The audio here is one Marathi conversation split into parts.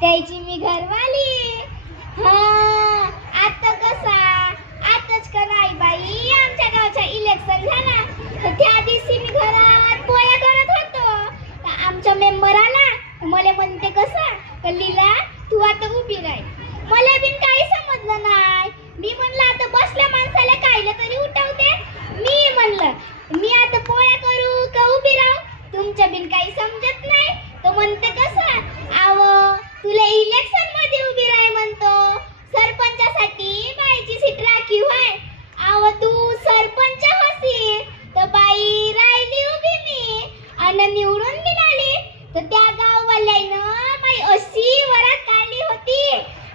त्याची मी घरवाली. हा आता कसा? आताच का नाही बाई? आमच्या गावचा इलेक्शन झाला. तर त्या दिवशी मी घरात पोया करत होतो. आमचा मेंबर आला. मला म्हणते कसा? तर लिला तू आता उभी राह. मला बिन काही समजलं नाही. मी म्हणलं आता बसल्या माणसाला कायला तरी उठवते? मी म्हणलं मी आता पोया करू का उभी राहू? तुमच्या बिन काही समजत नाही. तो म्हणते कसं आव तुला इलेक्शनमध्ये उभी राह म्हणतो सरपंचासाठी बाईची सीट राखीव आहे आव तू सरपंच होसी तर बाई राहिली उभी मी आणि निवडून बिन आली तर त्या गाववाल्यानं बाई अशी वरात काढली होती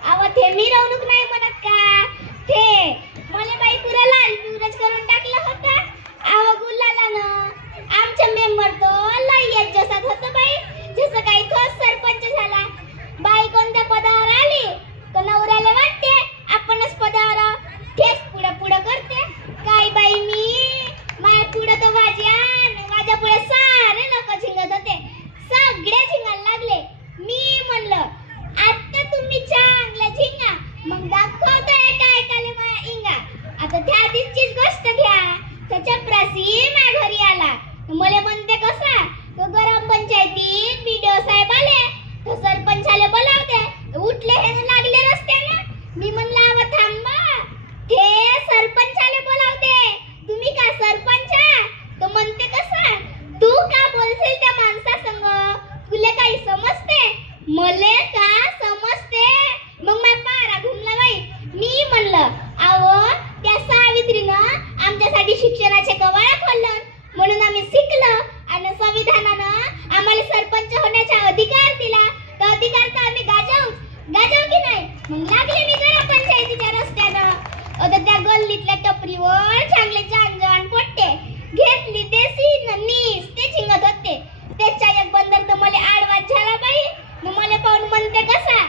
आव ते मिरवणूक नाही म्हणत का ते मला बाई पुरा लाल पिवरच करून टाकलं होतं आव गुलालानं आमच्या मेंबर तो लई जसात होतं बाई जसं काही तोच सरपंच झाला बाई कोणत्या पदावर आली तर नवऱ्याला वाटते आपणच पदावर आहो. तेच पुढं पुढं करते काय बाई मी माझ्या पुढं तर वाज्या आणि माझ्या पुढे सारे लोक झिंगत होते सगळे झिंगायला लागले मी म्हणलं आता तुम्ही चांगला झिंगा मग दाखवतोय काय काले माझ्या इंगा आता त्या दिवशीच गोष्ट घ्या त्याच्या प्रासी माझ्या घरी आला मला म्हणते कसा? तो ग्रामपंचायतीत साहेब आले तो सरपंचाला बोलावते उठले हे न लागले रस्त्याला मी म्हणलं आवा थांबा ते सरपंचाला बोलावते तुम्ही का सरपंच तो म्हणते कसा तू का बोलशील त्या माणसा संग तुला काही समजते मले का समजते मग माझा पारा घुमला बाई मी म्हणलं आव त्या सावित्रीनं आमच्यासाठी शिक्षणाचे कवाळ खोललं. म्हणून आम्ही शिकलो आणि संविधानानं आम्हाला सरपंच होण्याचा अधिकार दिला. तो अधिकार तर आम्ही गाजवू. गाजवू की नाही? मग लागले मी जरा पंचायतीच्या रस्त्यानं. आता त्या गल्लीतल्या टपरीवर चांगले जाण जवान पडते घेतली देसी नीस ते चिंगत होते. त्याच्या एक बंदर तर मला आडवाच झाला बाई. मग मला पाहून म्हणते कसा?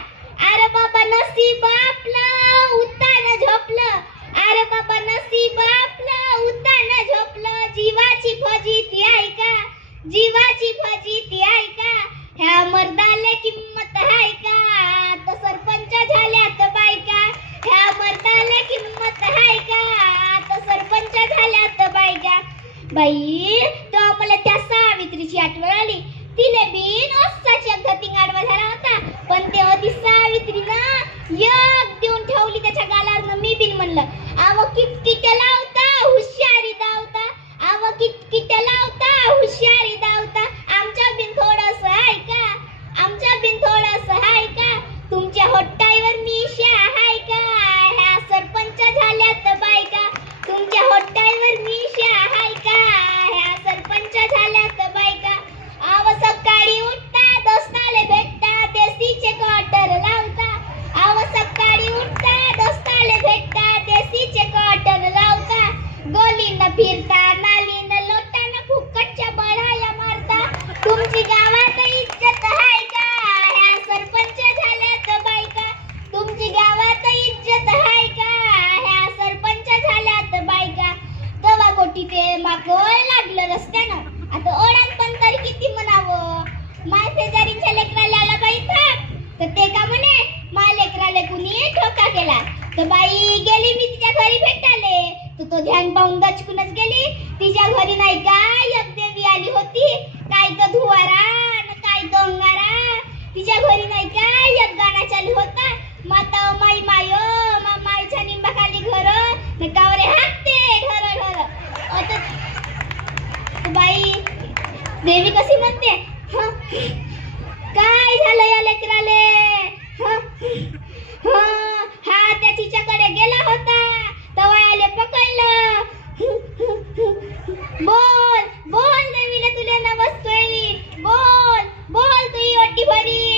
अरे बाबा नसीब आपलं. उत्तान झोपलं. अरे बाबा फजिती आहे का? जीवाची फजिती आहे का? ह्या मर्दाला किंमत आहे का? तर सरपंच झाल्यात बायका. ह्या मर्दाला किंमत आहे का? तर सरपंच झाल्यात बायका. बाई तो आम्हाला त्या सावित्रीची आठवण आली. तिने बिन नोसाची अगदी आडवा झाला होता पण ते अधी सावित्रीनं यक देऊन ठेवली त्याच्या गालावर मी बिन म्हणलं आव किटकिट लावता हुशारी दावता आव किटकिट लावता हुशारी दावता आमच्या बिन थोडस आहे का आमच्या बिन थोडस आहे का तुमच्या होट्टाईवर मिशा आहे का ह्या सरपंच झाल्यात बायका तुमच्या होट्टाईवर मिशा आहे का ह्या सरपंच झाल्यात बायका आव सकाळी उठता दोस्ताले भेटता देसीचे क्वार्टर लावता आव सकाळी उठता दोस्ताले भेटता देसीचे क्वार्टर लावता गोलीनं फिरता नालीनं लोटानं फुकटच्या बळाया मारता तुमची गावात इज्जत आहे का ह्या सरपंच झाल्यात बायका तुमची गावात इज्जत आहे का ह्या सरपंच झाल्यात बायका तवा गोटी ते मागं गेलो रस्त्यानं आता ओढान पण तरी किती म्हणावं? माय शेजारीच्या लेकराला आला बाई थाप तर ते का म्हणे माय लेकराला कुणी ठोका केला? तर बाई गेली मी तिच्या घरी भेटाले तर तो ध्यान पाहून दचकूनच गेली. तिच्या घरी नाही का एक देवी आली होती. काय तर धुवारा काय तर अंगारा. तिच्या घरी नाही का एक गाणं चालू होता. माता ओ माई मायो देवी कशी म्हणते? काय झालं या लेकराले? हा? त्या तिच्याकडे गेला होता. तवयाले पकडलं. बोल बोल देवीला तुला नमस्ते बोल बोल तुझी वाटी भरी